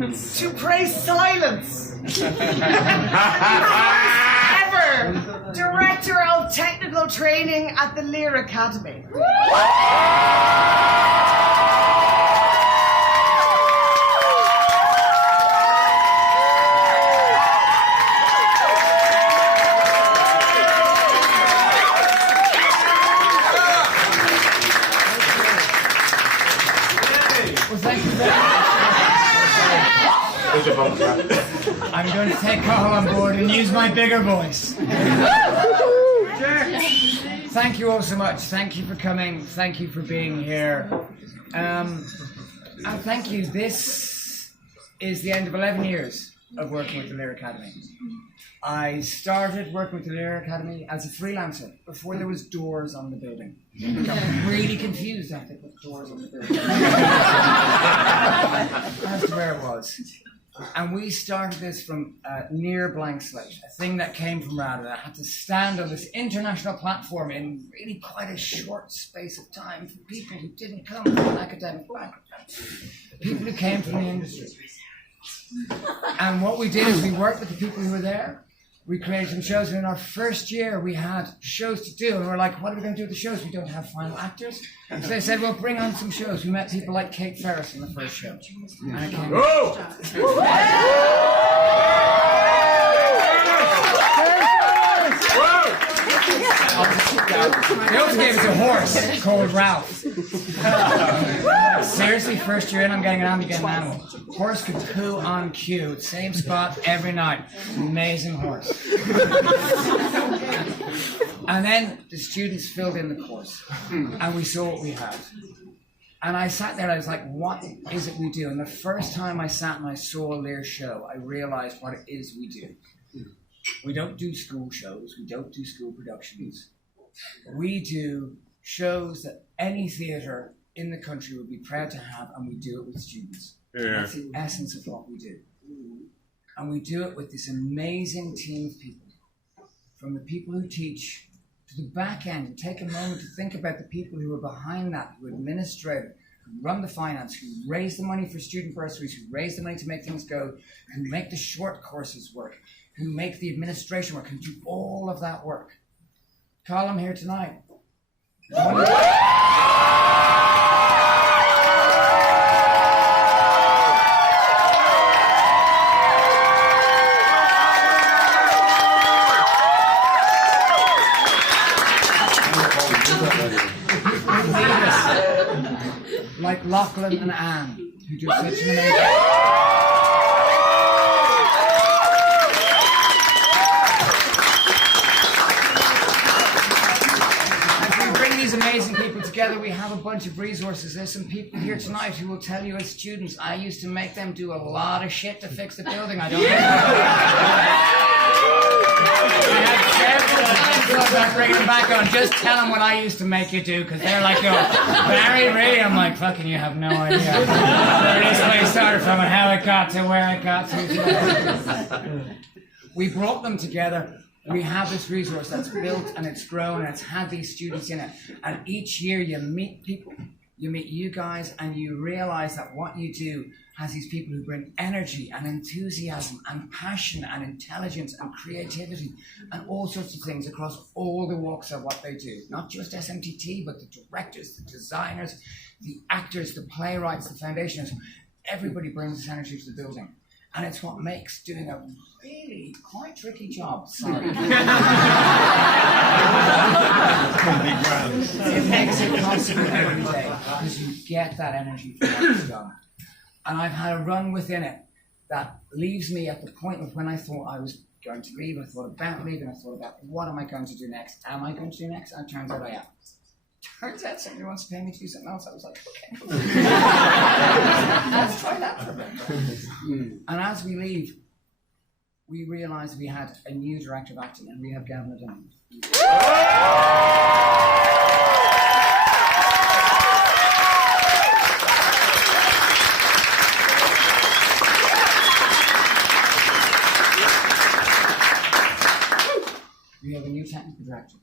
to praise silence. Ever Director of Technical Training at the LIR Academy. I'm going to take Carl on board and use my bigger voice. Thank you all so much. Thank you for coming. Thank you for being here. And thank you. This is the end of 11 years of working with the LIR Academy. I started working with the LIR Academy as a freelancer before there was doors on the building. I got really confused after they put doors on the building. As to where it was. And we started this from near blank slate, a thing that came from Rada. I had to stand on this international platform in really quite a short space of time for people who didn't come from an academic background, people who came from the industry. And what we did is we worked with the people who were there. We created some shows, and in our first year we had shows to do, and we're like, what are we going to do with the shows? We don't have final actors. So they said, well, bring on some shows. We met people like Kate Ferris in the first show. And I came They also gave us a horse called Ralph. Seriously, first year in, I'm getting an animal. Horse could poo on cue, same spot every night. Amazing horse. And then the students filled in the course, and we saw what we had. And I sat there and I was like, what is it we do? And the first time I sat and I saw a LIR show, I realized what it is we do. We don't do school shows, we don't do school productions. We do shows that any theatre in the country would be proud to have, and we do it with students. Yeah. That's the essence of what we do. And we do it with this amazing team of people, from the people who teach to the back end. And take a moment to think about the people who are behind that, who administrate it, who run the finance, who raise the money for student bursaries, who raise the money to make things go, who make the short courses work, who make the administration work, who do all of that work. Call them here tonight. Like Lachlan and Anne, who do such an amazing... amazing people together, we have a bunch of resources. There's some people here tonight who will tell you as students, I used to make them do a lot of shit to fix the building. I don't know. I had several times about bringing them back on. Just tell them what I used to make you do, because they're like, oh, Barry, really? I'm like, fucking, you have no idea where this place started from and how it got to where it got to. We brought them together. We have this resource that's built and it's grown and it's had these students in it. And each year you meet people, you meet you guys, and you realize that what you do has these people who bring energy and enthusiasm and passion and intelligence and creativity and all sorts of things across all the walks of what they do. Not just SMTT, but the directors, the designers, the actors, the playwrights, the foundationers. Everybody brings this energy to the building. And it's what makes doing a really quite tricky job. Sorry. It makes it possible every day because you get that energy from what it's done. And I've had a run within it that leaves me at the point of when I thought I was going to leave. I thought about leaving. I thought about what am I going to do next? Am I going to do next? And it turns out I am. Turns out somebody wants to pay me to do something else. I was like, okay. Let's try that for a bit. And as we leave, we realised we had a new director of acting, and we have Gavin O'Donnell. We have a new technical director.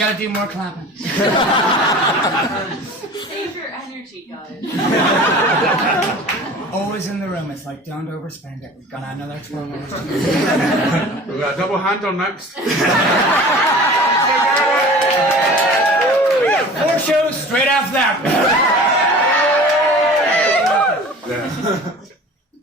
gotta do more clapping. Save your energy, guys. Always in the room. It's like, don't overspend it. We've got another 12 minutes. We've got a double hand on next. 4 shows straight after that.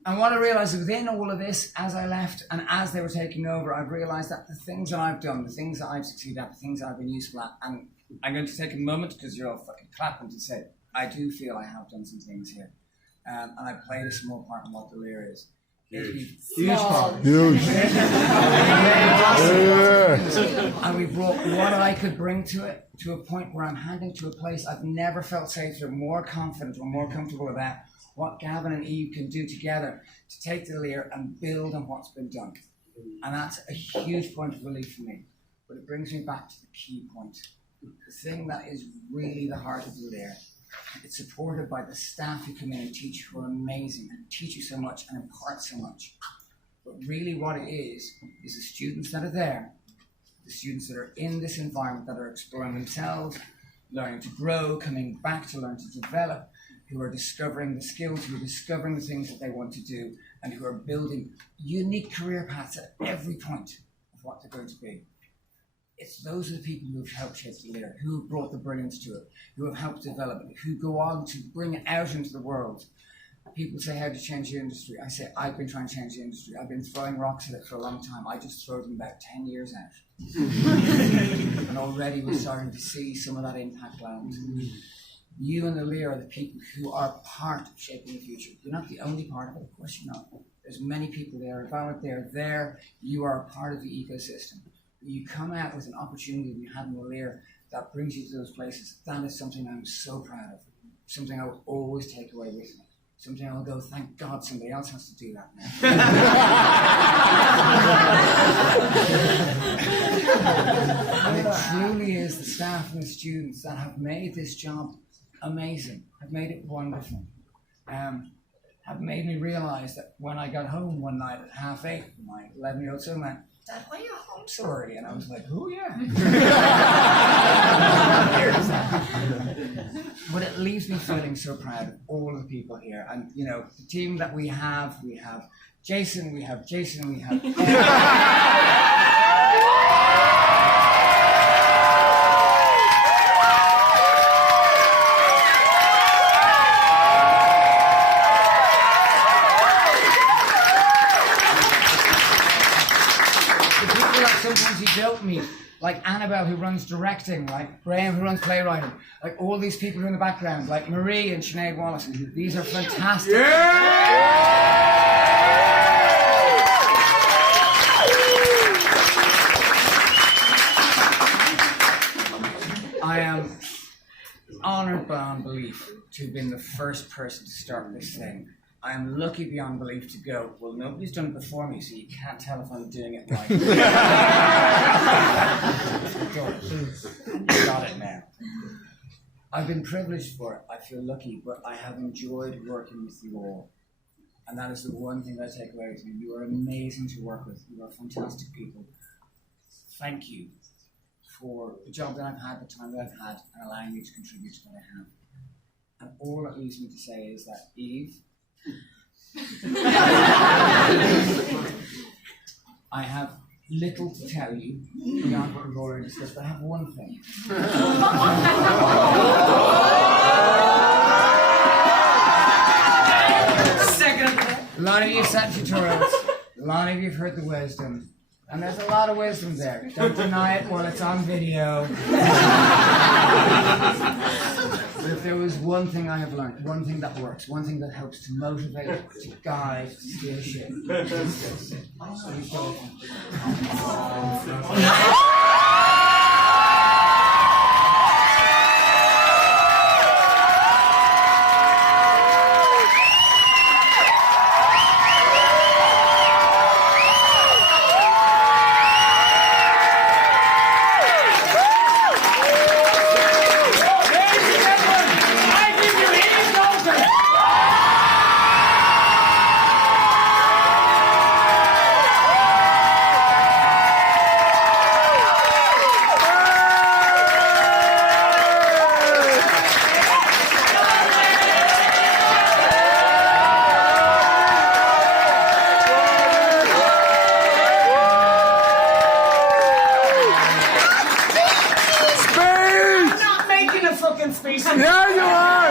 And what I realized within all of this, as I left and as they were taking over, I've realized that the things that I've done, the things that I've succeeded at, the things that I've been useful at, and I'm going to take a moment because you're all fucking clapping to say, I do feel I have done some things here. And I played a small part in what the LIR is. Huge part. Huge. And we brought what I could bring to it to a point where I'm handing to a place I've never felt safer, more confident or more comfortable about what Gavin and Eve can do together to take the LIR and build on what's been done. And that's a huge point of relief for me. But it brings me back to the key point. The thing that is really the heart of the LIR. It's supported by the staff who come in and teach, who are amazing and teach you so much and impart so much. But really what it is the students that are there, the students that are in this environment that are exploring themselves, learning to grow, coming back to learn to develop, who are discovering the skills, who are discovering the things that they want to do, and who are building unique career paths at every point of what they're going to be. It's those are the people who have helped shape the LIR, who have brought the brilliance to it, who have helped develop it, who go on to bring it out into the world. People say, how to change the industry? I say, I've been trying to change the industry. I've been throwing rocks at it for a long time. I just throw them about 10 years out. And already we're starting to see some of that impact land. You and the LIR are the people who are part of shaping the future. You're not the only part of it, of course you're not. There's many people there. If I were there, you are a part of the ecosystem. You come out with an opportunity that you have in the LIR that brings you to those places. That is something I'm so proud of. Something I will always take away with me. Something I'll go, thank God somebody else has to do that now. And it truly is the staff and the students that have made this job amazing, have made it wonderful, have made me realize that when I got home one night at 8:30, my 11-year-old son went, Dad, why are you home so early? And I was like, oh yeah. But it leaves me feeling so proud of all of the people here. And you know, the team that we have Jason, we have sometimes you don't meet, like Annabelle who runs directing, like Graham who runs playwriting, like all these people in the background, like Marie and Sinead Wallace. These are fantastic. I am honoured beyond belief to have been the first person to start this thing. I am lucky beyond belief to go, well, nobody's done it before me, so you can't tell if I'm doing it right. Got it now. I've been privileged for it. I feel lucky, but I have enjoyed working with you all. And that is the one thing that I take away with you. You are amazing to work with. You are fantastic people. Thank you for the job that I've had, the time that I've had, and allowing me to contribute to what I have. And all that leaves me to say is that, Eve, I have little to tell you beyond what we've already discussed, but I have one thing. A lot of you sat tutorials, a lot of you have heard the wisdom, and there's a lot of wisdom there. Don't deny it while it's on video. But if there was one thing I have learned, one thing that works, one thing that helps to motivate, to guide, to steer ship, it's this. fucking species. Yeah, you are.